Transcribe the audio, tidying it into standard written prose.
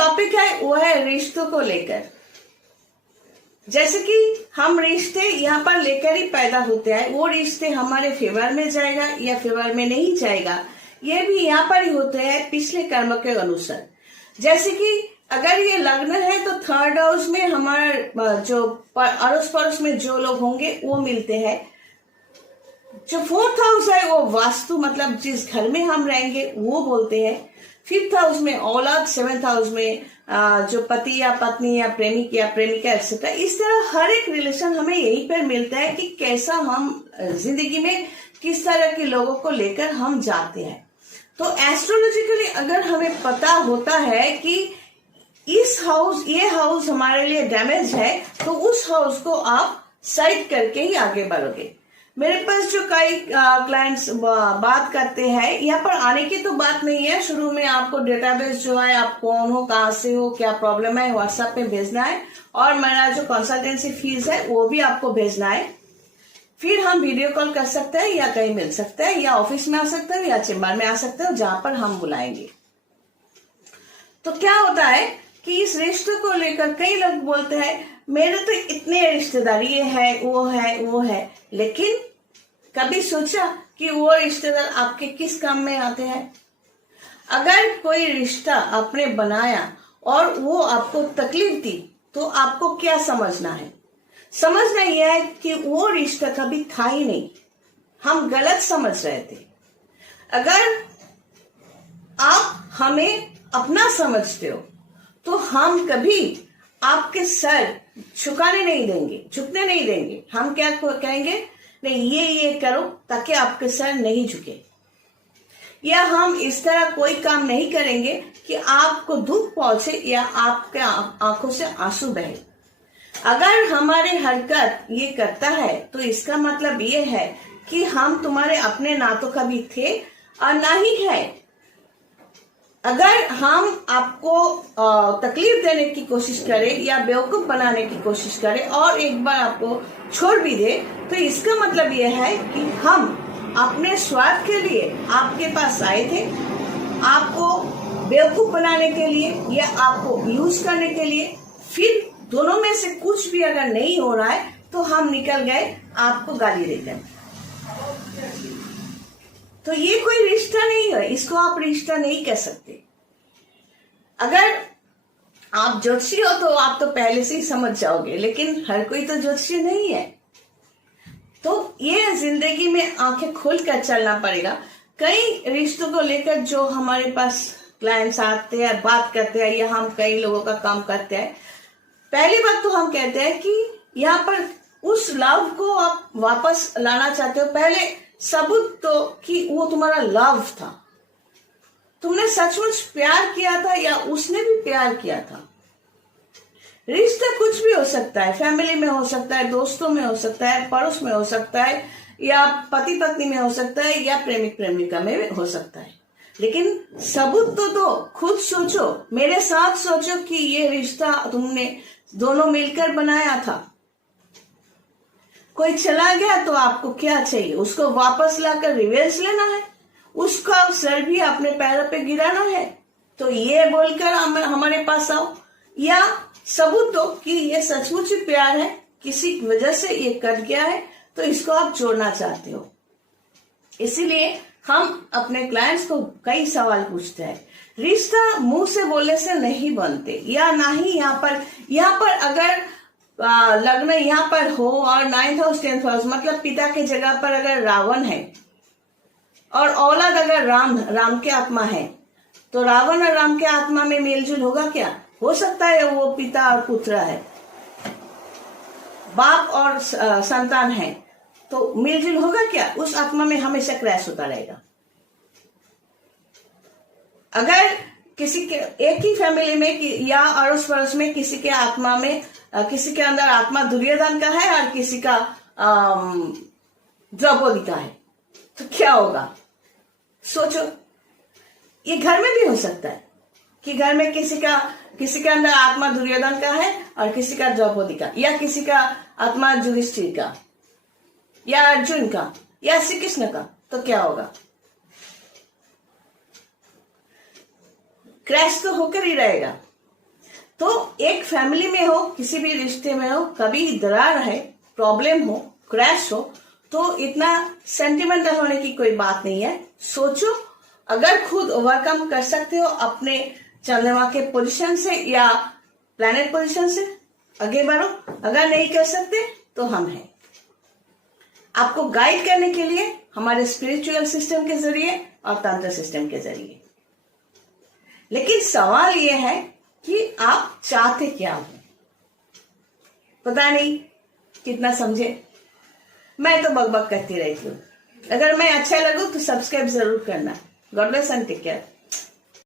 Topic है वो है रिश्तों को लेकर। जैसे कि हम रिश्ते यहाँ पर लेकर ही पैदा होते हैं, वो रिश्ते हमारे फेवर में जाएगा या फेवर में नहीं जाएगा, ये भी यहाँ पर ही होते हैं पिछले कर्म के अनुसार। जैसे कि अगर ये लग्न है तो थर्ड हाउस में हमारा जो अड़ोस पड़ोस में जो लोग होंगे वो मिलते हैं। जो फोर्थ हाउस है वो वास्तु, मतलब जिस घर में हम रहेंगे वो बोलते हैं। फिफ्थ हाउस में औलाद, सेवेंथ हाउस में जो पति या पत्नी या प्रेमिक या प्रेमिका एक्सेट्रा। इस तरह हर एक रिलेशन हमें यहीं पर मिलता है कि कैसा हम जिंदगी में किस तरह के लोगों को लेकर हम जाते हैं। तो एस्ट्रोलॉजिकली अगर हमें पता होता है कि ये हाउस हमारे लिए डैमेज है, तो उस हाउस को आप साइड करके ही आगे बढ़ोगे। मेरे पास जो कई क्लाइंट्स बात करते हैं, यहाँ पर आने की तो बात नहीं है, शुरू में आपको डेटाबेस जो है, आप कौन हो, कहाँ से हो, क्या प्रॉब्लम है, व्हाट्सएप पे भेजना है और मेरा जो कंसल्टेंसी फीस है वो भी आपको भेजना है। फिर हम वीडियो कॉल कर सकते हैं या कहीं मिल सकते हैं या ऑफिस में आ सकते हो या चेम्बर में आ सकते हो, जहां पर हम बुलाएंगे। तो क्या होता है कि इस रिश्ते को लेकर कई लोग बोलते हैं मेरे तो इतने रिश्तेदार, ये है वो है, लेकिन कभी सोचा कि वो रिश्तेदार आपके किस काम में आते हैं? अगर कोई रिश्ता आपने बनाया और वो आपको तकलीफ दी, तो आपको क्या समझना है? समझना यह है कि वो रिश्ता कभी था ही नहीं, हम गलत समझ रहे थे। अगर आप हमें अपना समझते हो तो हम कभी आपके सर झुकने नहीं देंगे। हम क्या कहेंगे, नहीं ये करो ताकि आपके सर नहीं झुके, या हम इस तरह कोई काम नहीं करेंगे कि आपको दुख पहुंचे या आपके आंखों से आंसू बहे। अगर हमारे हरकत ये करता है तो इसका मतलब ये है कि हम तुम्हारे अपने ना तो कभी थे और ना ही है। अगर हम आपको तकलीफ देने की कोशिश करें या बेवकूफ बनाने की कोशिश करें और एक बार आपको छोड़ भी दे, तो इसका मतलब यह है कि हम अपने स्वार्थ के लिए आपके पास आए थे, आपको बेवकूफ बनाने के लिए या आपको यूज करने के लिए। फिर दोनों में से कुछ भी अगर नहीं हो रहा है तो हम निकल गए आपको गाली देकर। तो ये कोई रिश्ता नहीं है, इसको आप रिश्ता नहीं कह सकते। अगर आप ज्योतिषी हो तो आप तो पहले से ही समझ जाओगे, लेकिन हर कोई तो ज्योतिषी नहीं है। तो ये जिंदगी में आंखें खोलकर चलना पड़ेगा। कई रिश्तों को लेकर जो हमारे पास क्लाइंट्स आते हैं, बात करते हैं, या हम कई लोगों का काम करते हैं, पहली बात तो हम कहते हैं कि यहाँ पर उस लव को आप वापस लाना चाहते हो, पहले सबूत तो कि वो तुम्हारा लव था, तुमने सचमुच प्यार किया था या उसने भी प्यार किया था। रिश्ता कुछ भी हो सकता है, फैमिली में हो सकता है, दोस्तों में हो सकता है, पड़ोस में हो सकता है, या पति पत्नी में हो सकता है, या प्रेमिक प्रेमिका में हो सकता है। लेकिन सबूत तो दो, खुद सोचो, मेरे साथ सोचो कि ये रिश्ता तुमने दोनों मिलकर बनाया था। कोई चला गया तो आपको क्या चाहिए? उसको वापस लाकर रिवेंज लेना है, उसका सर भी अपने पैरों पे गिराना है। तो ये बोलकर हमारे पास आओ, या सबूत दो कि ये सचमुच ही प्यार है, किसी वजह से ये कट गया है तो इसको आप जोड़ना चाहते हो। इसीलिए हम अपने क्लाइंट्स को कई सवाल पूछते हैं। रिश्ता मुंह से बोलने से नहीं बनते, या ना ही यहाँ पर अगर लग्न यहाँ पर हो और 9th हाउस 10th हाउस, मतलब पिता के जगह पर अगर रावण है और औलाद अगर राम के आत्मा है, तो रावण और राम के आत्मा में मेलजोल होगा क्या? हो सकता है वो पिता और पुत्र है, बाप और संतान है, तो मेलजोल होगा क्या? उस आत्मा में हमेशा क्रैश होता रहेगा। अगर किसी के एक ही फैमिली में या अड़ोस पड़ोस में किसी के आत्मा में, किसी के अंदर आत्मा दुर्योधन का है और किसी का द्रौपदी का है, तो क्या होगा? सोचो। ये घर में भी हो सकता है कि घर में किसी के अंदर आत्मा दुर्योधन का है और किसी का द्रौपदी का, या किसी का आत्मा युधिष्ठिर का, या अर्जुन का, या श्री कृष्ण का, तो क्या होगा? क्रैश तो होकर ही रहेगा। तो एक फैमिली में हो, किसी भी रिश्ते में हो, कभी दरार है, प्रॉब्लम हो, क्रैश हो, तो इतना सेंटिमेंटल होने की कोई बात नहीं है। सोचो, अगर खुद ओवरकम कर सकते हो अपने चंद्रमा के पोजीशन से या प्लैनेट पोजीशन से, आगे बढ़ो। अगर नहीं कर सकते तो हम हैं आपको गाइड करने के लिए, हमारे स्पिरिचुअल सिस्टम के जरिए और तंत्र सिस्टम के जरिए। लेकिन सवाल यह है कि आप चाहते क्या हो। पता नहीं कितना समझे, मैं तो बकबक करती रहती हूँ। अगर मैं अच्छा लगूं तो सब्सक्राइब जरूर करना। God bless and take care.